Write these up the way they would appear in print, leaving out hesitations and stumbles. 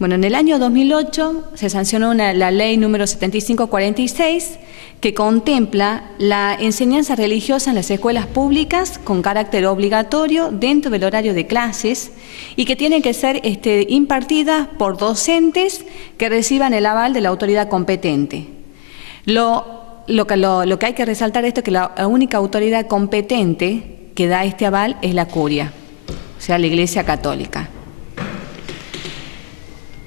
Bueno, en el año 2008 se sancionó la ley número 7546 que contempla la enseñanza religiosa en las escuelas públicas con carácter obligatorio dentro del horario de clases y que tienen que ser impartidas por docentes que reciban el aval de la autoridad competente. Lo que hay que resaltar esto es que la única autoridad competente que da este aval es la curia, o sea, la Iglesia Católica.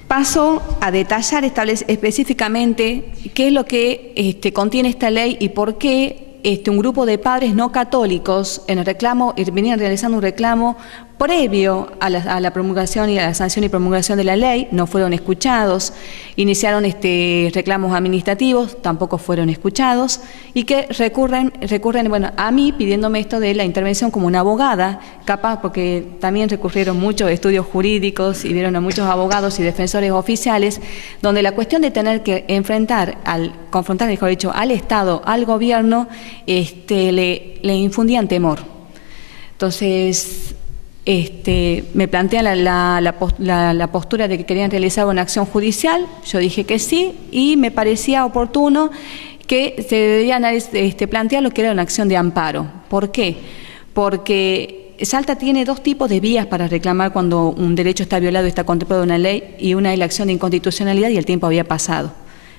Paso a detallar específicamente qué es lo que contiene esta ley y por qué un grupo de padres no católicos en el reclamo venían realizando un reclamo previo a la promulgación y a la sanción y promulgación de la ley, no fueron escuchados, iniciaron reclamos administrativos, tampoco fueron escuchados, y que recurren a mí pidiéndome esto de la intervención como una abogada, capaz porque también recurrieron muchos estudios jurídicos y vieron a muchos abogados y defensores oficiales, donde la cuestión de tener que confrontar, mejor dicho, al Estado, al gobierno, le infundían temor. Entonces, me plantean la postura de que querían realizar una acción judicial, yo dije que sí, y me parecía oportuno que se debería plantear lo que era una acción de amparo. ¿Por qué? Porque Salta tiene dos tipos de vías para reclamar cuando un derecho está violado y está contemplado en una ley, y una es la acción de inconstitucionalidad y el tiempo había pasado.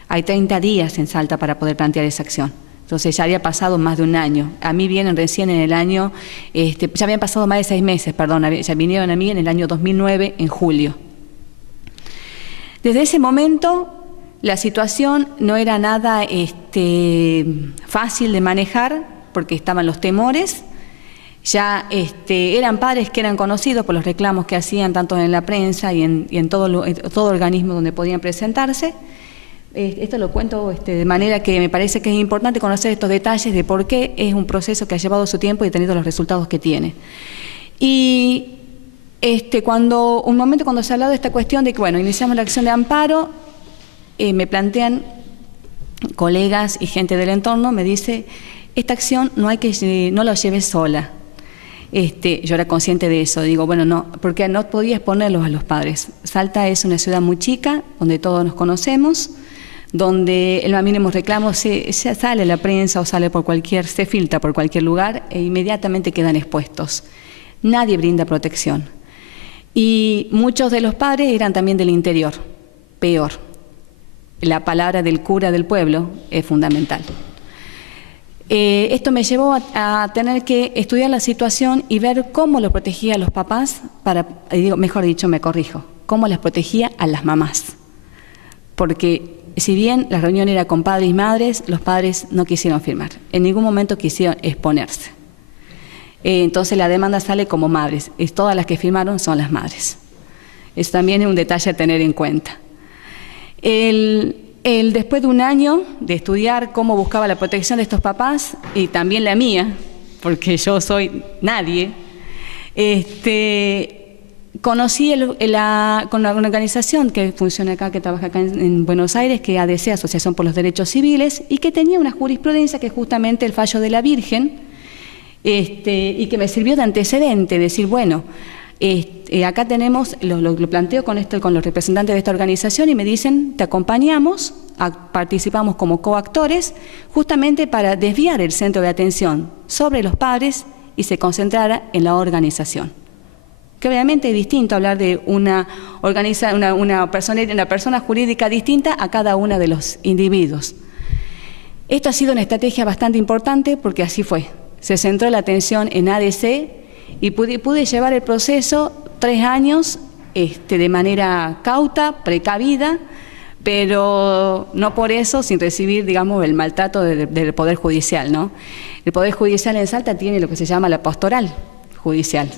Hay 30 días en Salta para poder plantear esa acción. Entonces ya había pasado más de un año. A mí vienen recién en el año, ya habían pasado más de 6 meses, perdón, ya vinieron a mí en el año 2009, en julio. Desde ese momento la situación no era nada fácil de manejar porque estaban los temores. Ya eran padres que eran conocidos por los reclamos que hacían tanto en la prensa y en todo organismo donde podían presentarse. Esto lo cuento de manera que me parece que es importante conocer estos detalles de por qué es un proceso que ha llevado su tiempo y ha tenido los resultados que tiene. Y un momento cuando se ha hablado de esta cuestión de que, bueno, iniciamos la acción de amparo, me plantean colegas y gente del entorno, me dice, esta acción no la lleves sola. Yo era consciente de eso, digo, bueno, no, porque no podía exponerlos a los padres. Salta es una ciudad muy chica, donde todos nos conocemos, donde el más mínimo reclamo se sale a la prensa o se filtra por cualquier lugar e inmediatamente quedan expuestos. Nadie brinda protección. Y muchos de los padres eran también del interior, peor. La palabra del cura del pueblo es fundamental. Esto me llevó a tener que estudiar la situación y ver cómo lo protegía a los papás, cómo las protegía a las mamás. Porque si bien la reunión era con padres y madres, los padres no quisieron firmar, en ningún momento quisieron exponerse. Entonces la demanda sale como madres, y todas las que firmaron son las madres. Eso también es un detalle a tener en cuenta. Después de un año de estudiar cómo buscaba la protección de estos papás, y también la mía, porque yo soy nadie, conocí con una organización que funciona acá, que trabaja acá en Buenos Aires, que es ADC, Asociación por los Derechos Civiles, y que tenía una jurisprudencia que es justamente el fallo de la Virgen, y que me sirvió de antecedente, decir, bueno, acá tenemos, lo planteo con los representantes de esta organización y me dicen, te acompañamos, participamos como coactores, justamente para desviar el centro de atención sobre los padres y se concentrara en la organización. Que obviamente es distinto hablar de una persona jurídica distinta a cada uno de los individuos. Esto ha sido una estrategia bastante importante porque así fue. Se centró la atención en ADC y pude llevar el proceso 3 años de manera cauta, precavida, pero no por eso sin recibir, digamos, el maltrato del Poder Judicial, ¿no? El Poder Judicial en Salta tiene lo que se llama la pastoral judicial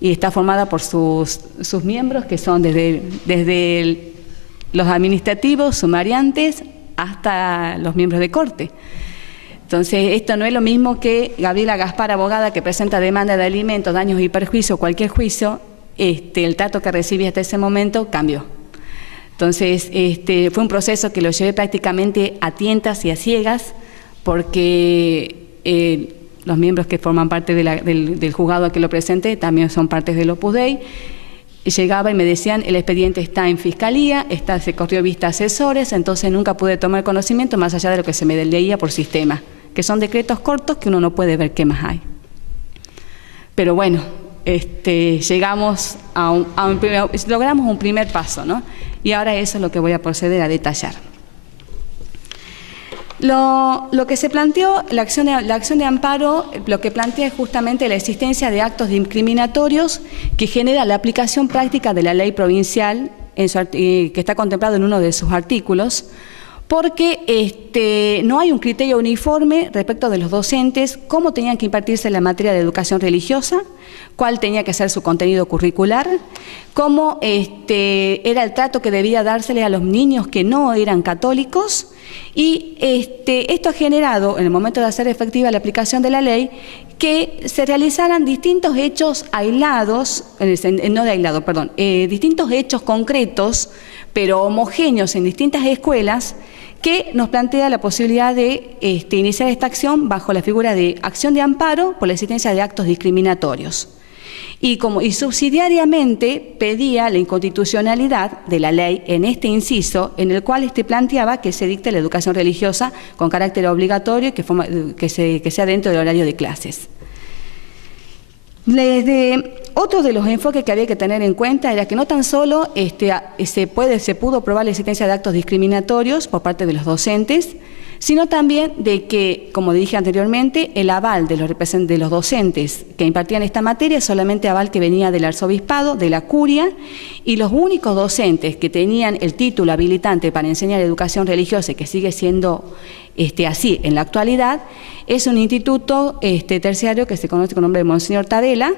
y está formada por sus miembros que son desde los administrativos, sumariantes, hasta los miembros de corte. Entonces, esto no es lo mismo que Gabriela Gaspar, abogada, que presenta demanda de alimentos, daños y perjuicios, cualquier juicio, el trato que recibí hasta ese momento cambió. Entonces, fue un proceso que lo llevé prácticamente a tientas y a ciegas, porque los miembros que forman parte del juzgado a que lo presenté también son partes del Opus Dei, llegaba y me decían, el expediente está en fiscalía, se corrió vista a asesores, entonces nunca pude tomar conocimiento más allá de lo que se me leía por sistema, que son decretos cortos que uno no puede ver qué más hay. Pero bueno, llegamos logramos un primer paso, ¿no? Y ahora eso es lo que voy a proceder a detallar. Lo que se planteó, la acción de amparo, lo que plantea es justamente la existencia de actos discriminatorios que genera la aplicación práctica de la ley provincial que está contemplado en uno de sus artículos, porque no hay un criterio uniforme respecto de los docentes, cómo tenían que impartirse la materia de educación religiosa, cuál tenía que ser su contenido curricular, cómo era el trato que debía dársele a los niños que no eran católicos, y esto ha generado, en el momento de hacer efectiva la aplicación de la ley, que se realizaran distintos hechos aislados, distintos hechos concretos, pero homogéneos en distintas escuelas, que nos plantea la posibilidad de iniciar esta acción bajo la figura de acción de amparo por la existencia de actos discriminatorios. Y subsidiariamente pedía la inconstitucionalidad de la ley en este inciso, en el cual planteaba que se dicte la educación religiosa con carácter obligatorio y que sea dentro del horario de clases. Otro de los enfoques que había que tener en cuenta era que no tan solo se pudo probar la existencia de actos discriminatorios por parte de los docentes, sino también de que, como dije anteriormente, el aval de los docentes que impartían esta materia es solamente aval que venía del arzobispado, de la curia, y los únicos docentes que tenían el título habilitante para enseñar educación religiosa, y que sigue siendo así en la actualidad, es un instituto terciario que se conoce con el nombre de Monseñor Tadela,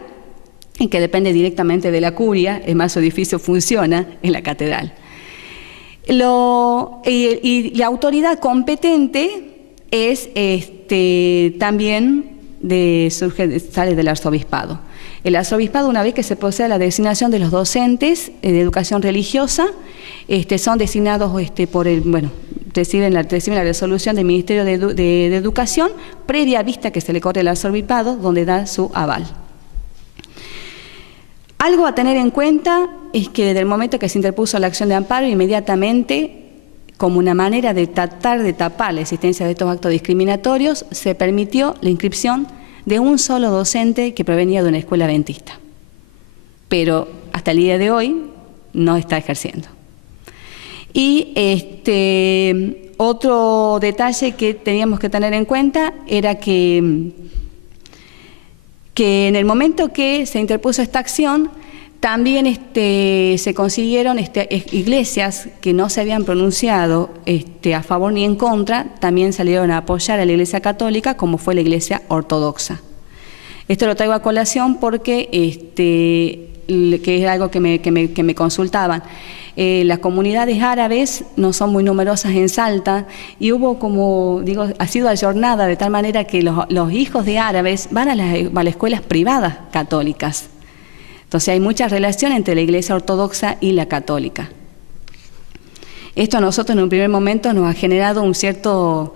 y que depende directamente de la curia, es más, su edificio funciona en la catedral. Y la autoridad competente es también sale del arzobispado. El arzobispado, una vez que se procede a la designación de los docentes de educación religiosa, son designados reciben la resolución del Ministerio de Educación, previa vista que se le corre al arzobispado, donde da su aval. Algo a tener en cuenta es que desde el momento que se interpuso la acción de amparo, inmediatamente, como una manera de tratar de tapar la existencia de estos actos discriminatorios, se permitió la inscripción de un solo docente que provenía de una escuela adventista. Pero hasta el día de hoy no está ejerciendo. Y otro detalle que teníamos que tener en cuenta era que en el momento que se interpuso esta acción, también se consiguieron iglesias que no se habían pronunciado a favor ni en contra, también salieron a apoyar a la Iglesia Católica, como fue la Iglesia Ortodoxa. Esto lo traigo a colación porque que es algo que me consultaban. Las comunidades árabes no son muy numerosas en Salta y hubo, como digo, ha sido ayornada de tal manera que los hijos de árabes van a las escuelas privadas católicas. Entonces hay mucha relación entre la Iglesia Ortodoxa y la católica. Esto a nosotros en un primer momento nos ha generado un cierto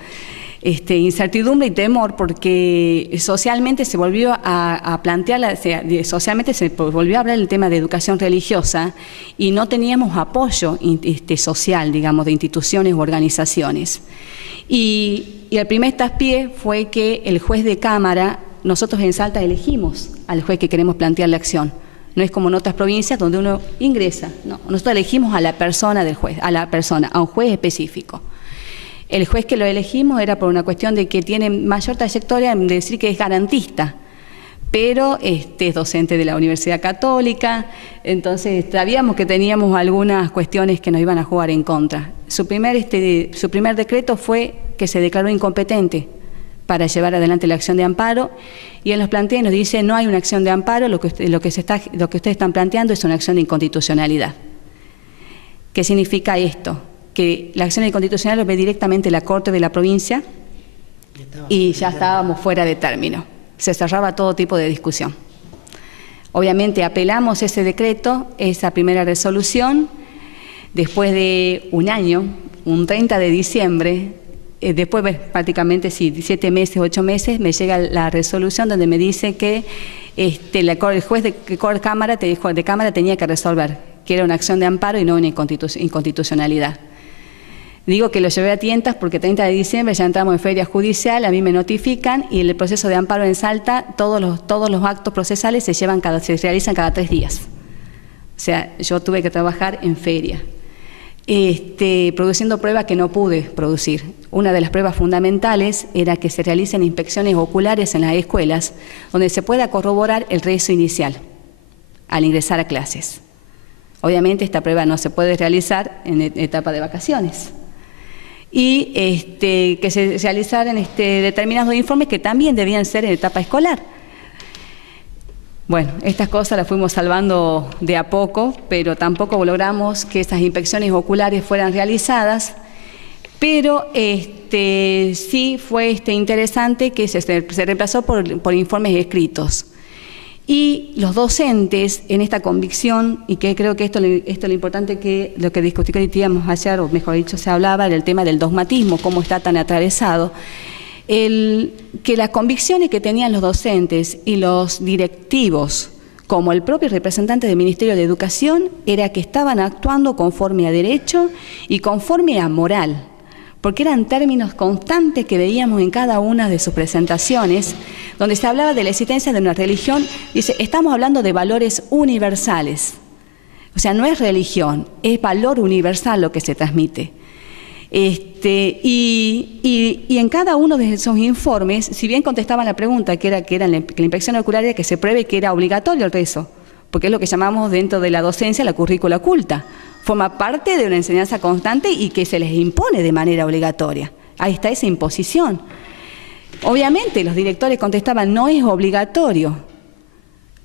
incertidumbre y temor, porque socialmente se volvió a plantear, socialmente se volvió a hablar el tema de educación religiosa y no teníamos apoyo social, digamos, de instituciones u organizaciones. Y el primer traspié fue que el juez de cámara, nosotros en Salta elegimos al juez que queremos plantear la acción. No es como en otras provincias donde uno ingresa, no, nosotros elegimos a la persona del juez, a un juez específico. El juez que lo elegimos era por una cuestión de que tiene mayor trayectoria en decir que es garantista, pero es docente de la Universidad Católica, entonces sabíamos que teníamos algunas cuestiones que nos iban a jugar en contra. Su primer decreto fue que se declaró incompetente para llevar adelante la acción de amparo, y él nos plantea y nos dice: no hay una acción de amparo, lo que ustedes están planteando es una acción de inconstitucionalidad. ¿Qué significa esto? Que la acción de inconstitucional lo ve directamente la Corte de la provincia y ya estábamos fuera de término. Se cerraba todo tipo de discusión. Obviamente apelamos ese decreto, esa primera resolución, después de un año, un 30 de diciembre, después prácticamente 7 meses, 8 meses, me llega la resolución donde me dice que el juez de Cámara tenía que resolver, que era una acción de amparo y no una inconstitucionalidad. Digo que lo llevé a tientas porque 30 de diciembre ya entramos en feria judicial, a mí me notifican y el proceso de amparo en Salta, todos los actos procesales se realizan cada 3 días. O sea, yo tuve que trabajar en feria, produciendo pruebas que no pude producir. Una de las pruebas fundamentales era que se realicen inspecciones oculares en las escuelas donde se pueda corroborar el rezo inicial al ingresar a clases. Obviamente esta prueba no se puede realizar en etapa de vacaciones. Y que se realizaran determinados informes que también debían ser en etapa escolar. Bueno, estas cosas las fuimos salvando de a poco, pero tampoco logramos que esas inspecciones oculares fueran realizadas, pero sí fue interesante que se reemplazó por informes escritos. Y los docentes en esta convicción, y que creo que esto es lo importante, que lo que discutíamos ayer, o mejor dicho, se hablaba del tema del dogmatismo, cómo está tan atravesado, que las convicciones que tenían los docentes y los directivos, como el propio representante del Ministerio de Educación, era que estaban actuando conforme a derecho y conforme a moral, porque eran términos constantes que veíamos en cada una de sus presentaciones, donde se hablaba de la existencia de una religión. Dice, estamos hablando de valores universales. O sea, no es religión, es valor universal lo que se transmite. Y en cada uno de esos informes, si bien contestaban la pregunta, que la inspección ocular era que se pruebe que era obligatorio el rezo, porque es lo que llamamos dentro de la docencia la currícula oculta. Forma parte de una enseñanza constante y que se les impone de manera obligatoria. Ahí está esa imposición. Obviamente los directores contestaban, no es obligatorio,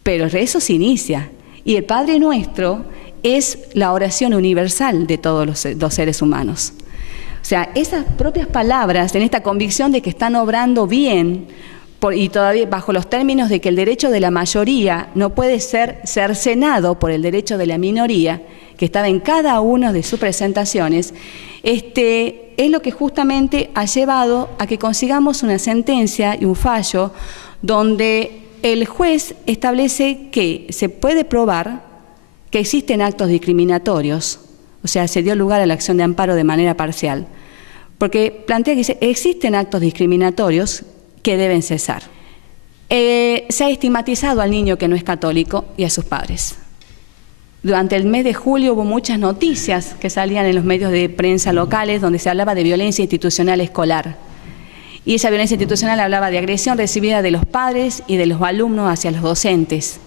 pero el rezo se inicia. Y el Padre Nuestro es la oración universal de todos los seres humanos. O sea, esas propias palabras, en esta convicción de que están obrando bien, y todavía bajo los términos de que el derecho de la mayoría no puede ser cercenado por el derecho de la minoría, que estaba en cada una de sus presentaciones, es lo que justamente ha llevado a que consigamos una sentencia y un fallo donde el juez establece que se puede probar que existen actos discriminatorios, o sea, se dio lugar a la acción de amparo de manera parcial, porque plantea que dice, existen actos discriminatorios que deben cesar. Se ha estigmatizado al niño que no es católico y a sus padres. Durante el mes de julio hubo muchas noticias que salían en los medios de prensa locales donde se hablaba de violencia institucional escolar. Y esa violencia institucional hablaba de agresión recibida de los padres y de los alumnos hacia los docentes.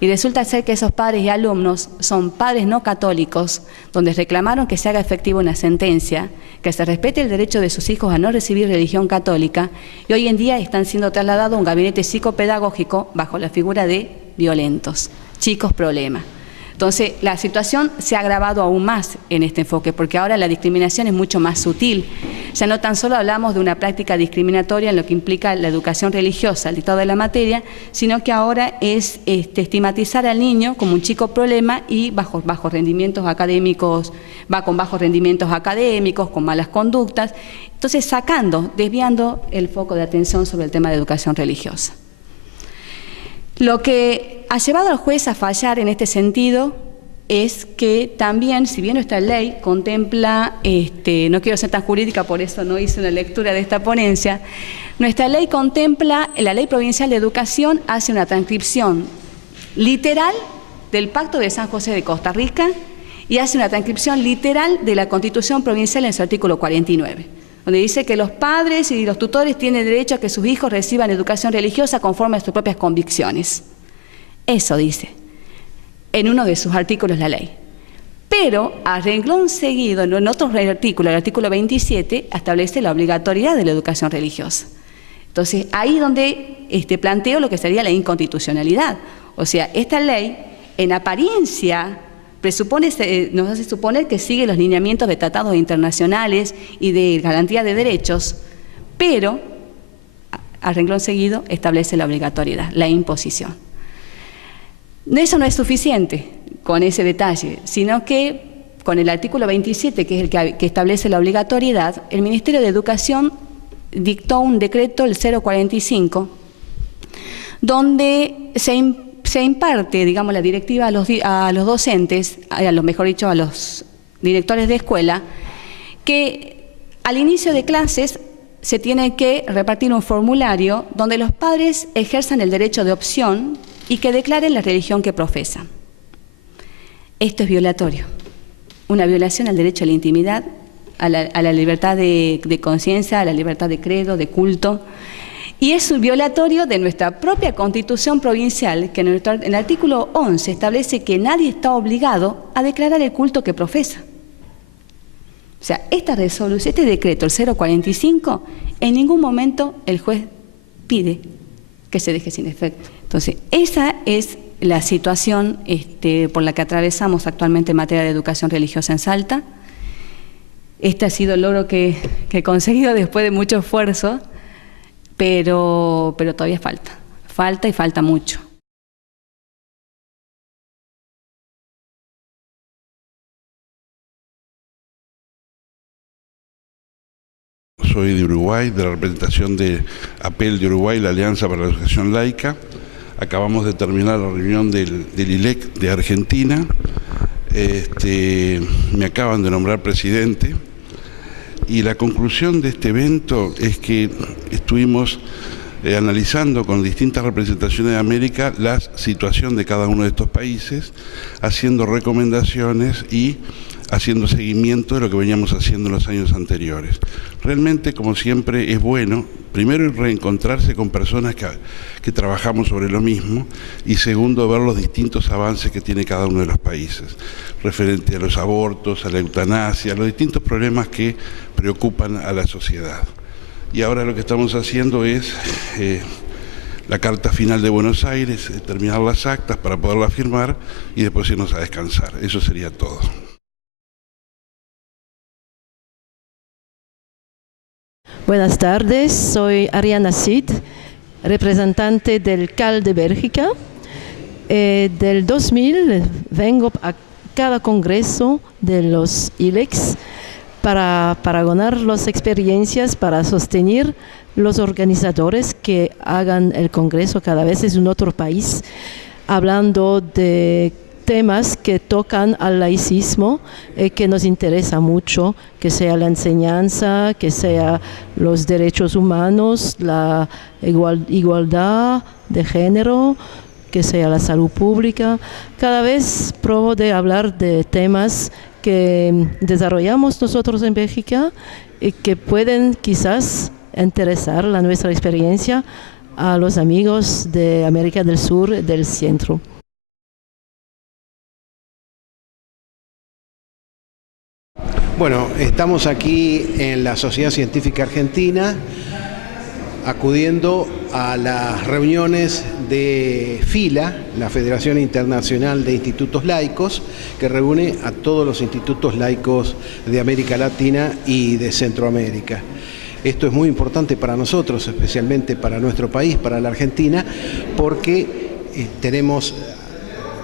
Y resulta ser que esos padres y alumnos son padres no católicos, donde reclamaron que se haga efectiva una sentencia, que se respete el derecho de sus hijos a no recibir religión católica, y hoy en día están siendo trasladados a un gabinete psicopedagógico bajo la figura de violentos, chicos problema. Entonces, la situación se ha agravado aún más en este enfoque, porque ahora la discriminación es mucho más sutil. Ya no tan solo hablamos de una práctica discriminatoria en lo que implica la educación religiosa, el dictado de la materia, sino que ahora es estigmatizar al niño como un chico problema y bajos rendimientos académicos, va con bajos rendimientos académicos, con malas conductas. Entonces, desviando el foco de atención sobre el tema de educación religiosa. Lo que ha llevado al juez a fallar en este sentido es que también, si bien nuestra ley contempla, no quiero ser tan jurídica, por eso no hice una lectura de esta ponencia, nuestra ley contempla, la Ley Provincial de Educación hace una transcripción literal del Pacto de San José de Costa Rica y hace una transcripción literal de la Constitución Provincial en su artículo 49. Donde dice que los padres y los tutores tienen derecho a que sus hijos reciban educación religiosa conforme a sus propias convicciones. Eso dice en uno de sus artículos la ley. Pero a renglón seguido, en otro artículo, el artículo 27, establece la obligatoriedad de la educación religiosa. Entonces, ahí donde planteo lo que sería la inconstitucionalidad. O sea, esta ley, en apariencia, nos hace suponer que sigue los lineamientos de tratados internacionales y de garantía de derechos, pero a renglón seguido establece la obligatoriedad, la imposición. Eso no es suficiente con ese detalle, sino que con el artículo 27, que es el que establece la obligatoriedad, el Ministerio de Educación dictó un decreto, el 045, donde se imparte, digamos, la directiva a los docentes, mejor dicho, a los directores de escuela, que al inicio de clases se tiene que repartir un formulario donde los padres ejerzan el derecho de opción y que declaren la religión que profesan. Esto es violatorio, una violación al derecho a la intimidad, a la libertad de conciencia, a la libertad de credo, de culto, y es violatorio de nuestra propia Constitución provincial, que en el artículo 11 establece que nadie está obligado a declarar el culto que profesa. O sea, esta resolución, este decreto, el 045, en ningún momento el juez pide que se deje sin efecto. Entonces, esa es la situación por la que atravesamos actualmente en materia de educación religiosa en Salta. Este ha sido el logro que he conseguido después de mucho esfuerzo, pero todavía falta mucho. Soy de Uruguay, de la representación de APEL de Uruguay, la Alianza para la Educación Laica. Acabamos de terminar la reunión del ILEC de Argentina. Me acaban de nombrar presidente. Y la conclusión de este evento es que estuvimos analizando con distintas representaciones de América la situación de cada uno de estos países, haciendo recomendaciones y haciendo seguimiento de lo que veníamos haciendo en los años anteriores. Realmente, como siempre, es bueno, primero, reencontrarse con personas que trabajamos sobre lo mismo, y segundo, ver los distintos avances que tiene cada uno de los países, referente a los abortos, a la eutanasia, a los distintos problemas que preocupan a la sociedad. Y ahora lo que estamos haciendo es la carta final de Buenos Aires, terminar las actas para poderla firmar y después irnos a descansar. Eso sería todo. Buenas tardes, soy Ariana Cid, representante del CAL de Bélgica. Del 2000 vengo a cada congreso de los ILECs para ganar las experiencias, para sostener los organizadores que hagan el congreso cada vez en otro país, hablando de temas que tocan al laicismo, que nos interesa mucho, que sea la enseñanza, que sea los derechos humanos, la igualdad de género, que sea la salud pública. Cada vez probo de hablar de temas que desarrollamos nosotros en Bélgica y que pueden quizás interesar nuestra experiencia a los amigos de América del Sur y del Centro. Bueno, estamos aquí en la Sociedad Científica Argentina acudiendo a las reuniones de FILA, la Federación Internacional de Institutos Laicos, que reúne a todos los institutos laicos de América Latina y de Centroamérica. Esto es muy importante para nosotros, especialmente para nuestro país, para la Argentina, porque tenemos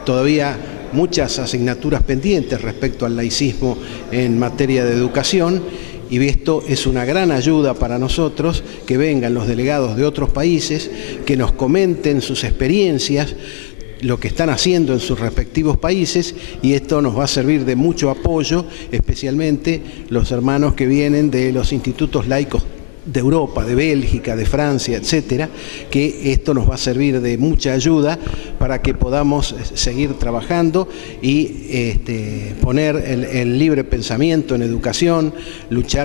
todavía muchas asignaturas pendientes respecto al laicismo en materia de educación, y esto es una gran ayuda para nosotros, que vengan los delegados de otros países, que nos comenten sus experiencias, lo que están haciendo en sus respectivos países, y esto nos va a servir de mucho apoyo, especialmente los hermanos que vienen de los institutos laicos de Europa, de Bélgica, de Francia, etcétera, que esto nos va a servir de mucha ayuda para que podamos seguir trabajando y poner el libre pensamiento en educación,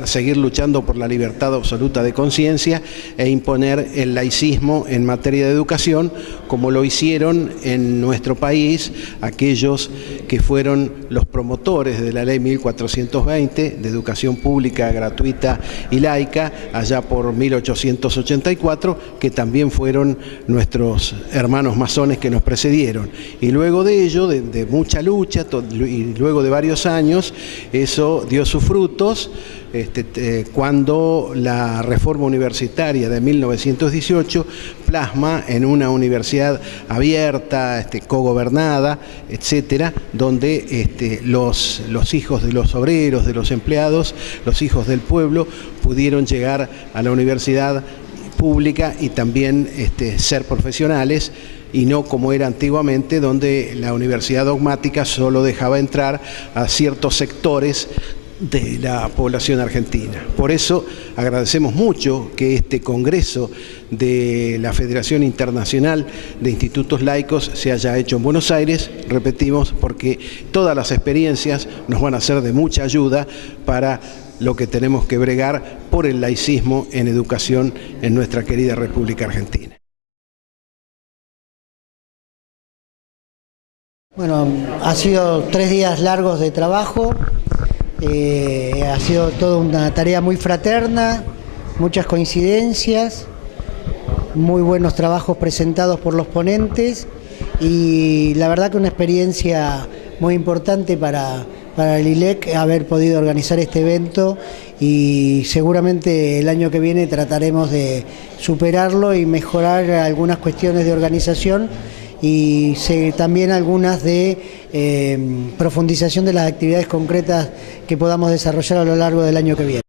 seguir luchando por la libertad absoluta de conciencia e imponer el laicismo en materia de educación, como lo hicieron en nuestro país aquellos que fueron los promotores de la Ley 1420 de educación pública, gratuita y laica, allá por 1884, que también fueron nuestros hermanos masones que nos precedieron. Y luego de ello, de mucha lucha, y luego de varios años, eso dio sus frutos, cuando la reforma universitaria de 1918 plasma en una universidad abierta, cogobernada, etcétera, donde los hijos de los obreros, de los empleados, los hijos del pueblo, pudieron llegar a la universidad, pública y también ser profesionales, y no como era antiguamente, donde la universidad dogmática solo dejaba entrar a ciertos sectores de la población argentina. Por eso agradecemos mucho que este Congreso de la Federación Internacional de Institutos Laicos se haya hecho en Buenos Aires, repetimos, porque todas las experiencias nos van a ser de mucha ayuda para lo que tenemos que bregar por el laicismo en educación en nuestra querida República Argentina. Bueno, ha sido 3 días largos de trabajo, ha sido toda una tarea muy fraterna, muchas coincidencias, muy buenos trabajos presentados por los ponentes y la verdad que una experiencia muy importante para el ILEC haber podido organizar este evento, y seguramente el año que viene trataremos de superarlo y mejorar algunas cuestiones de organización y también algunas de profundización de las actividades concretas que podamos desarrollar a lo largo del año que viene.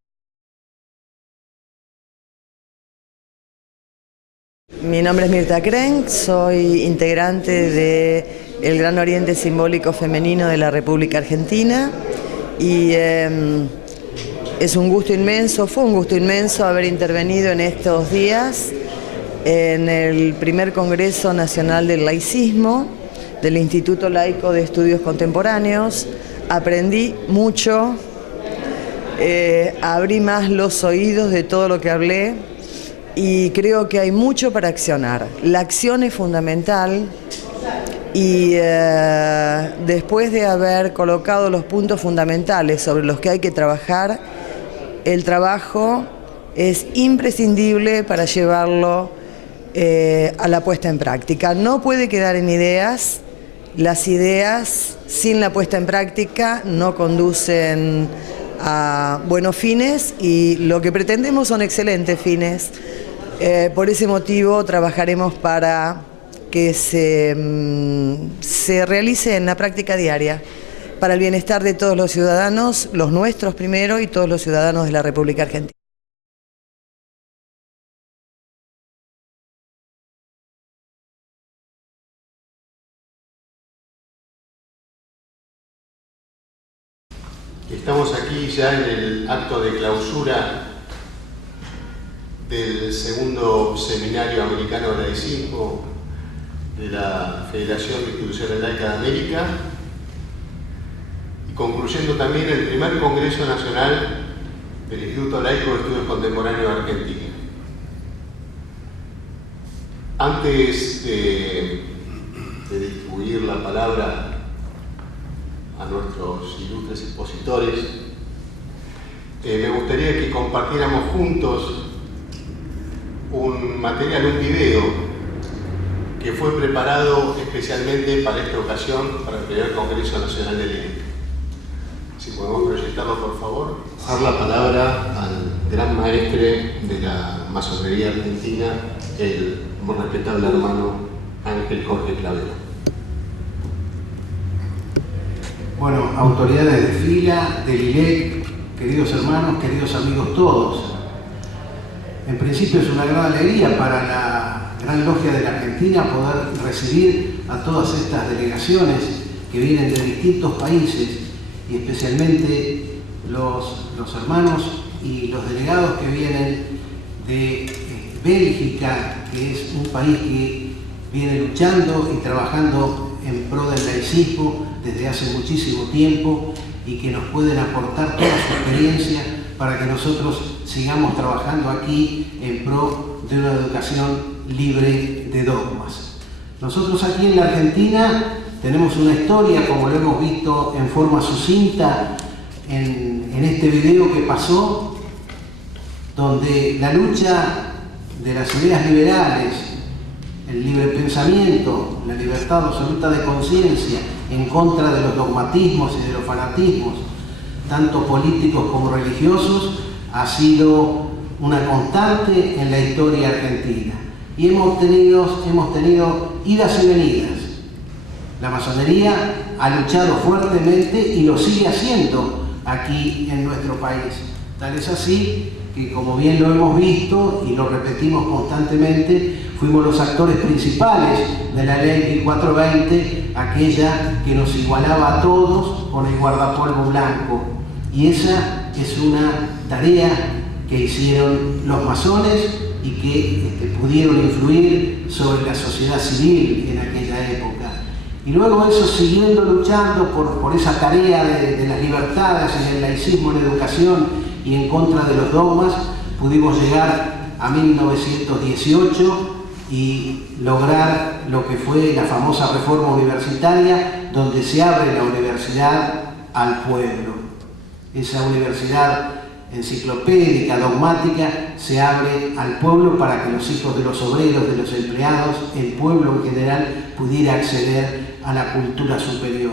Mi nombre es Mirta Krenk, soy integrante del Gran Oriente Simbólico Femenino de la República Argentina y es un gusto inmenso, fue un gusto inmenso haber intervenido en estos días en el primer Congreso Nacional del Laicismo del Instituto Laico de Estudios Contemporáneos. Aprendí mucho, abrí más los oídos de todo lo que hablé y creo que hay mucho para accionar. La acción es fundamental y después de haber colocado los puntos fundamentales sobre los que hay que trabajar, el trabajo es imprescindible para llevarlo a la puesta en práctica. No puede quedar en ideas. Las ideas sin la puesta en práctica no conducen a buenos fines y lo que pretendemos son excelentes fines. Por ese motivo trabajaremos para que se realice en la práctica diaria para el bienestar de todos los ciudadanos, los nuestros primero y todos los ciudadanos de la República Argentina. Estamos aquí ya en el acto de clausura del segundo Seminario Americano de Laicismo de la Federación de Instituciones Laicas de América y concluyendo también el primer Congreso Nacional del Instituto Laico de Estudios Contemporáneos de Argentina. Antes de distribuir la palabra a nuestros ilustres expositores, me gustaría que compartiéramos juntos un material, un video que fue preparado especialmente para esta ocasión, para el primer Congreso Nacional del ILEC. Si podemos proyectarlo, por favor. Dar la palabra al gran maestre de la masonería argentina, el muy respetable hermano Ángel Jorge Clavero. Bueno, autoridades de fila, del ILEC, queridos hermanos, queridos amigos todos. En principio es una gran alegría para la Gran Logia de la Argentina poder recibir a todas estas delegaciones que vienen de distintos países y especialmente los hermanos y los delegados que vienen de Bélgica, que es un país que viene luchando y trabajando en pro del laicismo desde hace muchísimo tiempo y que nos pueden aportar toda su experiencia para que nosotros sigamos trabajando aquí en pro de una educación libre de dogmas. Nosotros aquí en la Argentina tenemos una historia, como lo hemos visto en forma sucinta en este video que pasó, donde la lucha de las ideas liberales, el libre pensamiento, la libertad absoluta de conciencia en contra de los dogmatismos y de los fanatismos, tanto políticos como religiosos, ha sido una constante en la historia argentina. Y hemos tenido idas y venidas. La masonería ha luchado fuertemente y lo sigue haciendo aquí en nuestro país. Tal es así que, como bien lo hemos visto y lo repetimos constantemente, fuimos los actores principales de la ley 1420, aquella que nos igualaba a todos con el guardapolvo blanco. Y esa es una tarea que hicieron los masones y que pudieron influir sobre la sociedad civil en aquella época. Y luego eso, siguiendo luchando por esa tarea de las libertades y del laicismo en educación y en contra de los dogmas, pudimos llegar a 1918 y lograr lo que fue la famosa reforma universitaria, donde se abre la universidad al pueblo. Esa universidad enciclopédica, dogmática, se abre al pueblo para que los hijos de los obreros, de los empleados, el pueblo en general, pudiera acceder a la cultura superior.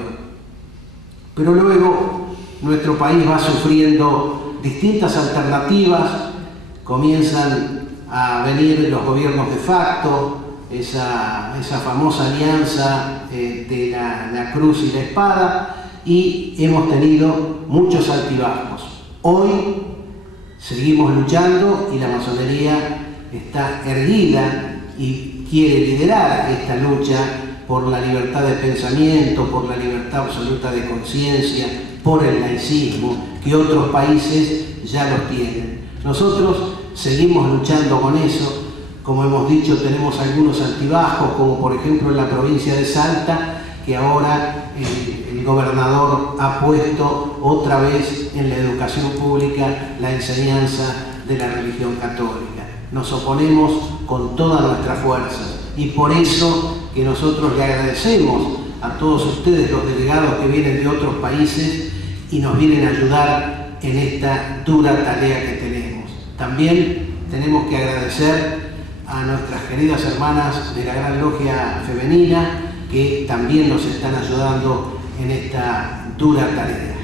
Pero luego nuestro país va sufriendo distintas alternativas, comienzan a venir los gobiernos de facto, esa famosa alianza de la cruz y la espada, y hemos tenido muchos altibajos. Hoy seguimos luchando y la masonería está erguida y quiere liderar esta lucha por la libertad de pensamiento, por la libertad absoluta de conciencia, por el laicismo, que otros países ya los tienen. Nosotros seguimos luchando con eso. Como hemos dicho, tenemos algunos altibajos, como por ejemplo en la provincia de Salta, que ahora el gobernador ha puesto otra vez en la educación pública la enseñanza de la religión católica. Nos oponemos con toda nuestra fuerza y por eso que nosotros le agradecemos a todos ustedes, los delegados que vienen de otros países y nos vienen a ayudar en esta dura tarea que tenemos. También tenemos que agradecer a nuestras queridas hermanas de la Gran Logia Femenina, que también nos están ayudando en esta dura tarea.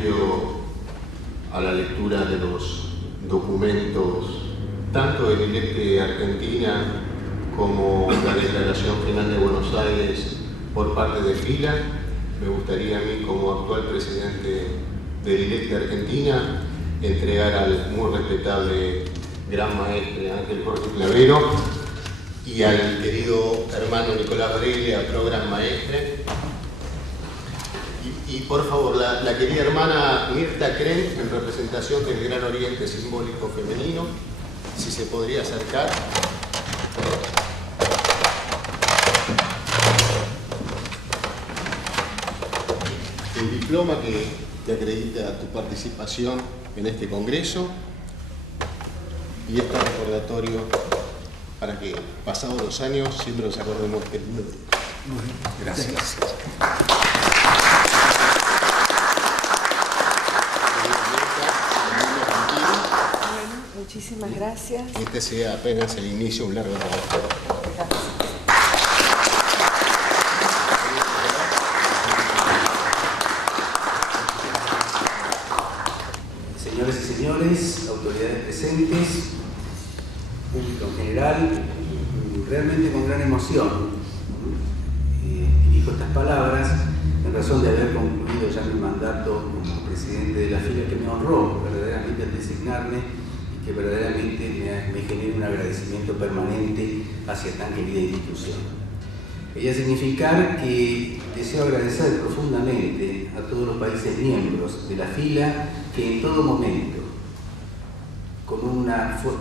A la lectura de los documentos, tanto de ILECTE Argentina como la Declaración Final de Buenos Aires por parte de FILA, me gustaría a mí, como actual presidente de ILECTE Argentina, entregar al muy respetable gran maestre Ángel Jorge Clavero y al querido hermano Nicolás Breglia, pro gran maestre. Y por favor, la querida hermana Mirta Kren, en representación del Gran Oriente Simbólico Femenino, si se podría acercar. El diploma que te acredita tu participación en este congreso y este recordatorio para que, pasados los años, siempre nos acordemos del lindo. Gracias. Muchísimas gracias. Que este sea apenas el inicio de un largo trabajo. Gracias. Señoras y señores, autoridades presentes, público en general, realmente con gran emoción dirijo estas palabras en razón de haber concluido ya mi mandato como presidente de la FILA, que me honró verdaderamente al designarme y que verdaderamente me genera un agradecimiento permanente hacia tan querida institución. Quería significar que deseo agradecer profundamente a todos los países miembros de la FILA que en todo momento,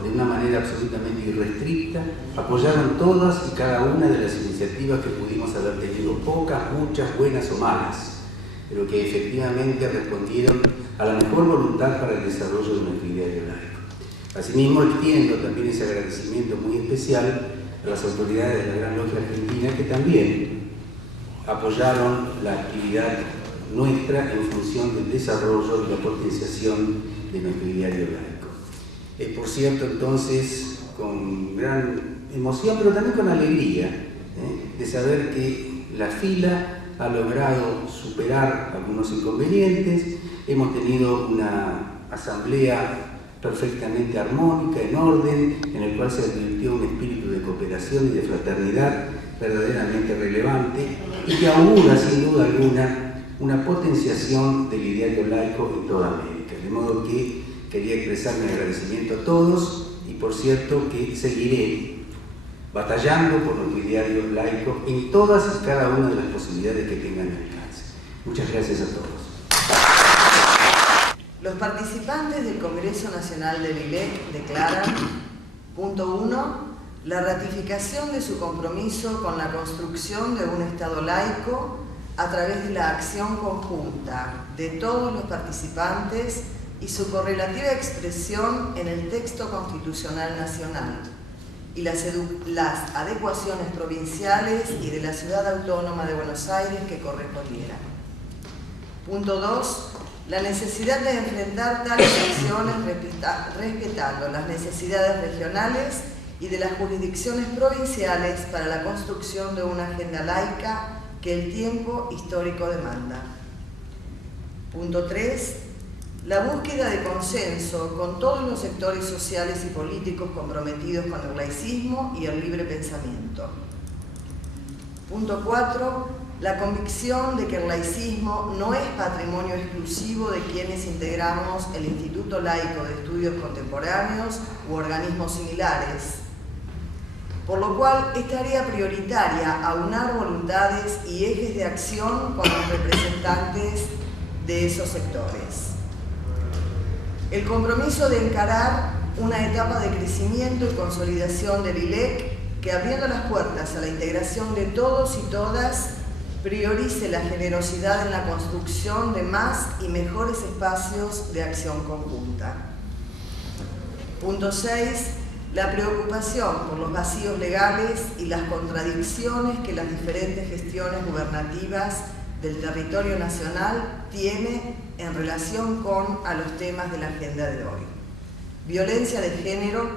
de una manera absolutamente irrestricta, apoyaron todas y cada una de las iniciativas que pudimos haber tenido, pocas, muchas, buenas o malas, pero que efectivamente respondieron a la mejor voluntad para el desarrollo de nuestro ideario laico. Asimismo, extiendo también ese agradecimiento muy especial a las autoridades de la Gran Logia Argentina, que también apoyaron la actividad nuestra en función del desarrollo y la potenciación de nuestro ideario laico. Es por cierto entonces con gran emoción, pero también con alegría, de saber que la FILA ha logrado superar algunos inconvenientes. Hemos tenido una asamblea perfectamente armónica, en orden, en el cual se advirtió un espíritu de cooperación y de fraternidad verdaderamente relevante y que augura sin duda alguna una potenciación del ideario laico en toda América. De modo que quería expresar mi agradecimiento a todos y por cierto que seguiré batallando por los idearios laicos en todas y cada una de las posibilidades que tengan al alcance. Muchas gracias a todos. Los participantes del Congreso Nacional del ILEC declaran, punto 1, la ratificación de su compromiso con la construcción de un Estado laico a través de la acción conjunta de todos los participantes y su correlativa expresión en el texto constitucional nacional y las adecuaciones provinciales y de la Ciudad Autónoma de Buenos Aires que correspondieran. Punto 2. La necesidad de enfrentar tales acciones respetando las necesidades regionales y de las jurisdicciones provinciales para la construcción de una agenda laica que el tiempo histórico demanda. Punto 3. La búsqueda de consenso con todos los sectores sociales y políticos comprometidos con el laicismo y el libre pensamiento. Punto 4. La convicción de que el laicismo no es patrimonio exclusivo de quienes integramos el Instituto Laico de Estudios Contemporáneos u organismos similares, por lo cual es tarea prioritaria aunar voluntades y ejes de acción con los representantes de esos sectores. El compromiso de encarar una etapa de crecimiento y consolidación del ILEC que, abriendo las puertas a la integración de todos y todas, priorice la generosidad en la construcción de más y mejores espacios de acción conjunta. Punto 6. La preocupación por los vacíos legales y las contradicciones que las diferentes gestiones gubernativas del territorio nacional tiene en relación con a los temas de la agenda de hoy. Violencia de género,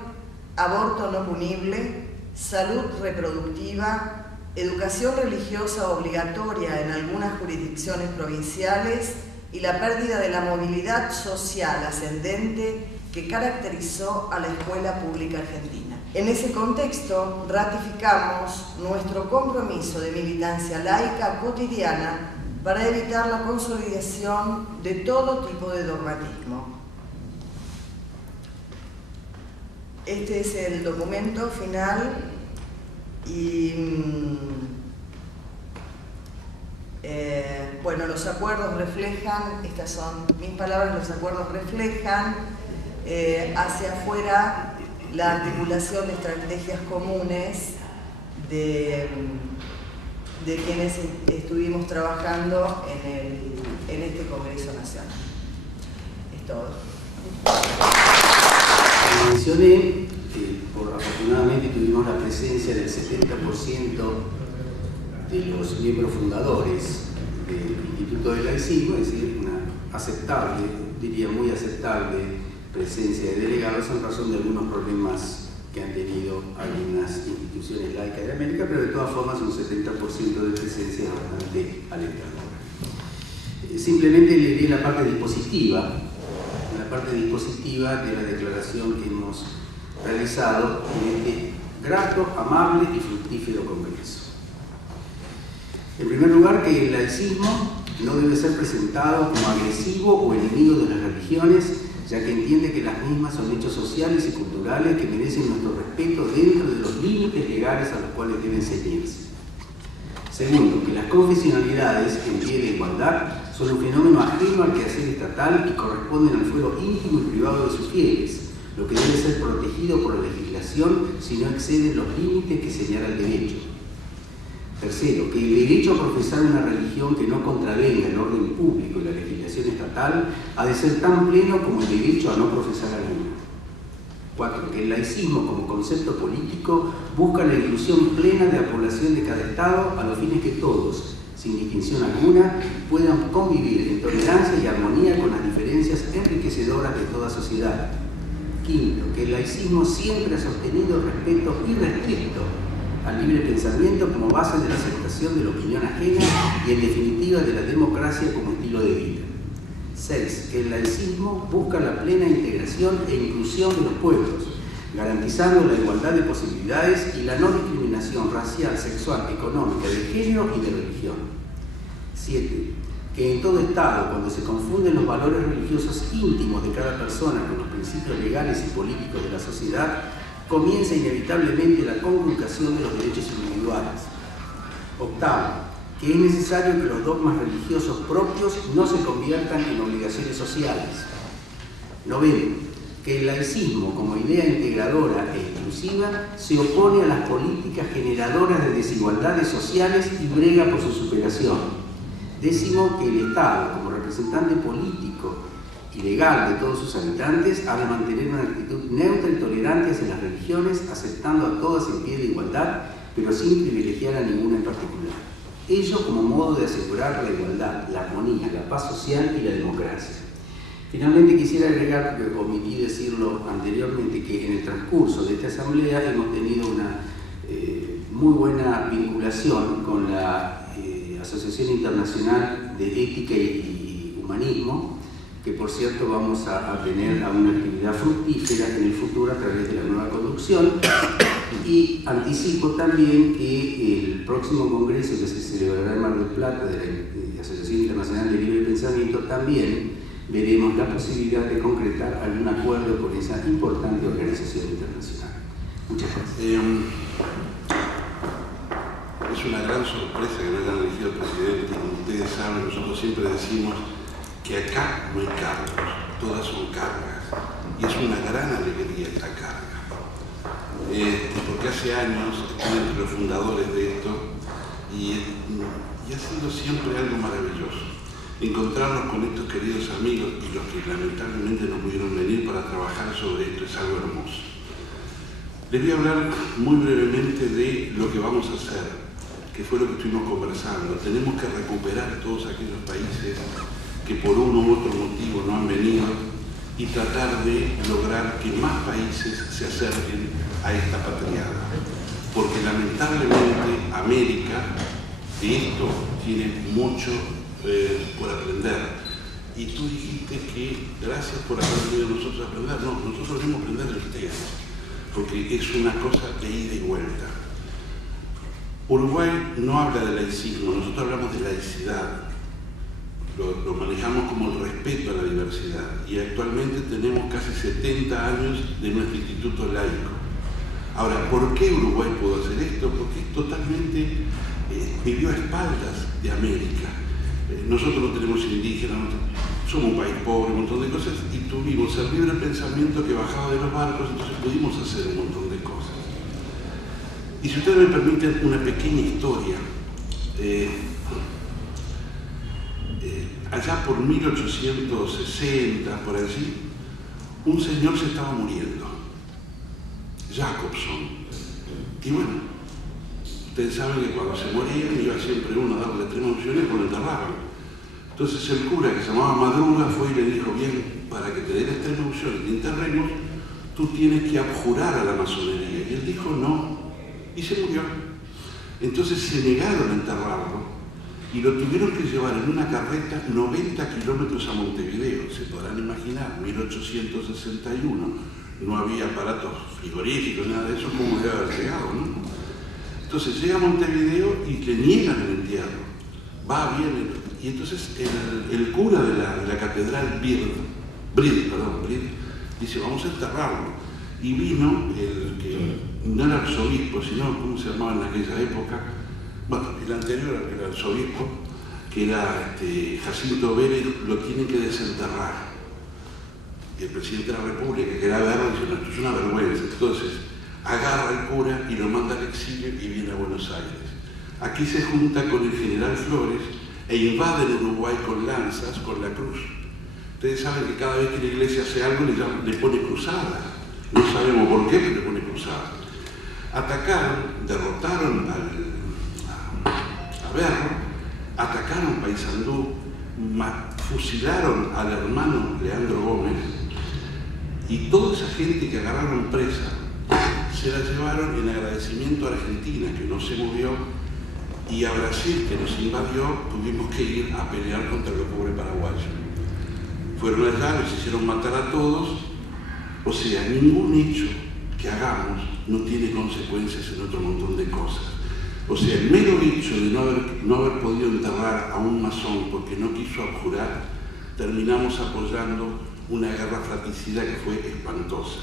aborto no punible, salud reproductiva, educación religiosa obligatoria en algunas jurisdicciones provinciales y la pérdida de la movilidad social ascendente que caracterizó a la escuela pública argentina. En ese contexto, ratificamos nuestro compromiso de militancia laica cotidiana para evitar la consolidación de todo tipo de dogmatismo. Este es el documento final y bueno, los acuerdos reflejan, estas son mis palabras, los acuerdos reflejan hacia afuera la articulación de estrategias comunes de quienes estuvimos trabajando en este Congreso Nacional. Es todo. Mencioné que afortunadamente tuvimos la presencia del 70% de los miembros fundadores del Instituto del Laicismo, es decir, una aceptable, diría muy aceptable presencia de delegados en razón de algunos problemas que han tenido algunas instituciones laicas de América, pero de todas formas un 70% de presencia es bastante alentadora. Simplemente leeré la parte dispositiva de la declaración que hemos realizado en este grato, amable y fructífero Congreso. En primer lugar, que el laicismo no debe ser presentado como agresivo o enemigo de las religiones, ya que entiende que las mismas son hechos sociales y culturales que merecen nuestro respeto dentro de los límites legales a los cuales deben ceñirse. Segundo, que las confesionalidades en pie de igualdad son un fenómeno ajeno al quehacer estatal y corresponden al fuero íntimo y privado de sus fieles, lo que debe ser protegido por la legislación si no exceden los límites que señala el derecho. Tercero, que el derecho a profesar una religión que no contravenga el orden público y la legislación estatal ha de ser tan pleno como el derecho a no profesar alguna. Cuatro, que el laicismo como concepto político busca la inclusión plena de la población de cada Estado a los fines que todos, sin distinción alguna, puedan convivir en tolerancia y armonía con las diferencias enriquecedoras de toda sociedad. Quinto, que el laicismo siempre ha sostenido el respeto irrestricto al libre pensamiento como base de la aceptación de la opinión ajena y en definitiva de la democracia como estilo de vida. 6. Que el laicismo busca la plena integración e inclusión de los pueblos, garantizando la igualdad de posibilidades y la no discriminación racial, sexual, económica, de género y de religión. 7. Que que en todo Estado, cuando se confunden los valores religiosos íntimos de cada persona con los principios legales y políticos de la sociedad, comienza inevitablemente la conculcación de los derechos individuales. Octavo, que es necesario que los dogmas religiosos propios no se conviertan en obligaciones sociales. Noveno, que el laicismo como idea integradora e inclusiva se opone a las políticas generadoras de desigualdades sociales y brega por su superación. Décimo, que el Estado, como representante político y legal de todos sus habitantes, ha de mantener una actitud neutra y tolerante hacia las religiones, aceptando a todas en pie de igualdad, pero sin privilegiar a ninguna en particular. Ello como modo de asegurar la igualdad, la armonía, la paz social y la democracia. Finalmente quisiera agregar, porque omití decirlo anteriormente, que en el transcurso de esta asamblea hemos tenido una muy buena vinculación con la Asociación Internacional de Ética y Humanismo, que por cierto vamos a tener a una actividad fructífera en el futuro a través de la nueva conducción. Y anticipo también que el próximo congreso que se celebrará en Mar del Plata de la Asociación Internacional de Libre Pensamiento también veremos la posibilidad de concretar algún acuerdo con esa importante organización internacional. Muchas gracias. Es una gran sorpresa que nos hayan elegido presidente. Como ustedes saben, nosotros siempre decimos que acá no hay cargos, todas son cargas. Y es una gran alegría esta carga. Porque hace años estuve entre los fundadores de esto y ha sido siempre algo maravilloso. Encontrarnos con estos queridos amigos y los que lamentablemente no pudieron venir para trabajar sobre esto es algo hermoso. Les voy a hablar muy brevemente de lo que vamos a hacer, que fue lo que estuvimos conversando. Tenemos que recuperar todos aquellos países que por uno u otro motivo no han venido y tratar de lograr que más países se acerquen a esta patriada. Porque lamentablemente América de esto tiene mucho por aprender. Y tú dijiste que gracias por haber venido nosotros a aprender. No, nosotros debemos aprender de ustedes, porque es una cosa de ida y vuelta. Uruguay no habla de laicismo, nosotros hablamos de laicidad. Lo manejamos como el respeto a la diversidad. Y actualmente tenemos casi 70 años de nuestro instituto laico. Ahora, ¿por qué Uruguay pudo hacer esto? Porque es totalmente vivió a espaldas de América. Nosotros no tenemos indígenas, somos un país pobre, un montón de cosas, y tuvimos el libre pensamiento que bajaba de los barcos, entonces pudimos hacer un montón de cosas. Y si ustedes me permiten una pequeña historia, allá por 1860, por allí, un señor se estaba muriendo, Jacobson. Y bueno, ustedes saben que cuando se morían iba siempre uno a darle 3 unciones y lo enterraban. Entonces el cura, que se llamaba Madruga, fue y le dijo: bien, para que te den las 3 unciones y te enterremos, tú tienes que abjurar a la masonería. Y él dijo no, y se murió. Entonces se negaron a enterrarlo y lo tuvieron que llevar en una carreta 90 kilómetros a Montevideo. Se podrán imaginar, 1861, no había aparatos frigoríficos, nada de eso, como debe haber llegado, ¿no? Entonces llega a Montevideo y le niegan el entierro. Va, viene, y entonces el cura de la catedral Bride, dice: vamos a enterrarlo. Y vino el que no era arzobispo, sino, ¿cómo se llamaba en aquella época? Bueno, el anterior era el arzobispo, que era Jacinto Vélez, lo tiene que desenterrar. Y el presidente de la República, que era verlo, dice: no, esto es una vergüenza. Entonces agarra al cura y lo manda al exilio y viene a Buenos Aires. Aquí se junta con el general Flores e invaden Uruguay con lanzas, con la cruz. Ustedes saben que cada vez que la iglesia hace algo le pone cruzada. No sabemos por qué, pero le pone cruzada. Atacaron, derrotaron a Berro, atacaron Paysandú, fusilaron al hermano Leandro Gómez, y toda esa gente que agarraron presa se la llevaron en agradecimiento a Argentina, que no se movió, y a Brasil, que nos invadió. Tuvimos que ir a pelear contra los pobres paraguayos. Fueron allá, los hicieron matar a todos. O sea, ningún hecho que hagamos no tiene consecuencias en otro montón de cosas. O sea, el mero hecho de no haber podido enterrar a un masón porque no quiso abjurar, terminamos apoyando una guerra fratricida que fue espantosa.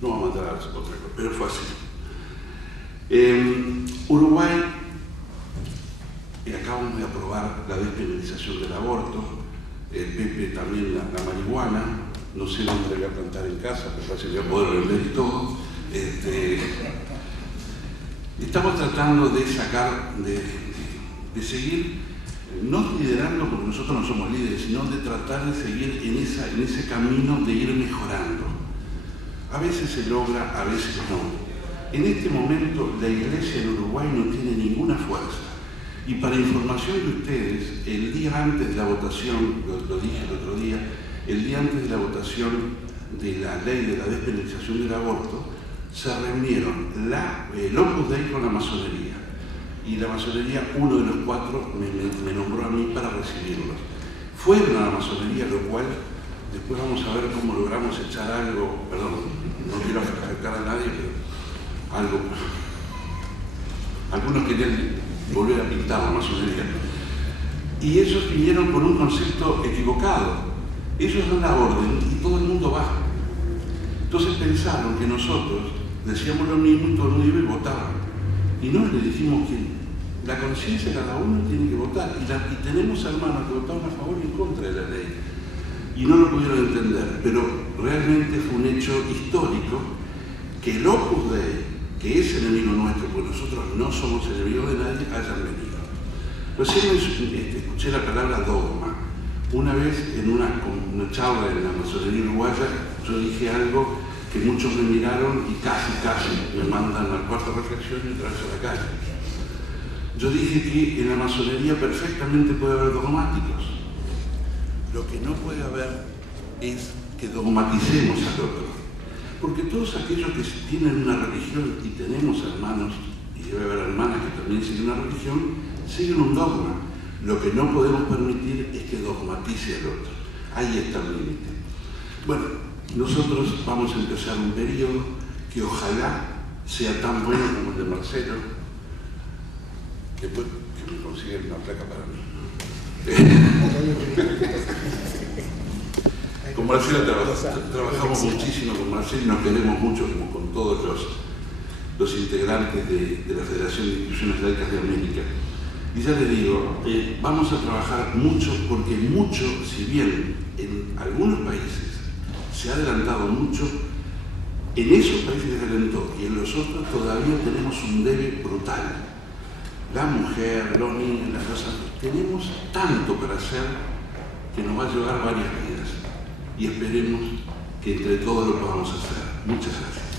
No vamos a matar a otra cosa, pero fue así. Uruguay, acabamos de aprobar la despenalización del aborto, el Pepe también la marihuana, no sé dónde la voy a plantar en casa, pero parece que voy a poder vender y todo. Estamos tratando de sacar, de seguir, no liderando porque nosotros no somos líderes, sino de tratar de seguir en ese camino de ir mejorando. A veces se logra, a veces no. En este momento la Iglesia en Uruguay no tiene ninguna fuerza. Y para información de ustedes, el día antes de la votación, lo dije el otro día, el día antes de la votación de la ley de la despenalización del aborto, se reunieron el Opus Dei con la masonería. Y la masonería, uno de los 4, me nombró a mí para recibirlos. Fueron a la masonería, lo cual después vamos a ver cómo logramos echar algo, perdón, no quiero afectar a nadie, pero algo. Algunos querían volver a pintar la masonería. Y ellos vinieron con un concepto equivocado. Ellos dan la orden y todo el mundo va. Entonces pensaron que nosotros decíamos lo mismo y todo el mundo iba y votaba. Y no le dijimos que la conciencia de cada uno tiene que votar. Y tenemos hermanos que votaron a favor y en contra de la ley. Y no lo pudieron entender. Pero realmente fue un hecho histórico que el Opus Dei, que es enemigo nuestro, porque nosotros no somos enemigos de nadie, hayan venido. Recién escuché la palabra dogma. Una vez en una charla en la masonería uruguaya, yo dije algo que muchos me miraron y casi me mandan al cuarto de reflexión y otra vez a la calle. Yo dije que en la masonería perfectamente puede haber dogmáticos. Lo que no puede haber es que dogmaticemos al otro. Porque todos aquellos que tienen una religión, y tenemos hermanos, y debe haber hermanas que también siguen una religión, siguen un dogma. Lo que no podemos permitir es que dogmatice al otro. Ahí está el límite. Bueno, nosotros vamos a empezar un periodo que ojalá sea tan bueno como el de Marcelo. Después que me consiguen una placa para mí. Con Marcelo trabajamos muchísimo con Marcelo y nos queremos mucho, como con todos los integrantes de la Federación de Instituciones Laicas de América. Y ya les digo, vamos a trabajar mucho porque si bien en algunos países se ha adelantado mucho, en esos países se adelantó y en los otros todavía tenemos un debe brutal. La mujer, los niños, las cosas, tenemos tanto para hacer que nos va a llevar varias vidas. Y esperemos que entre todos lo podamos hacer. Muchas gracias.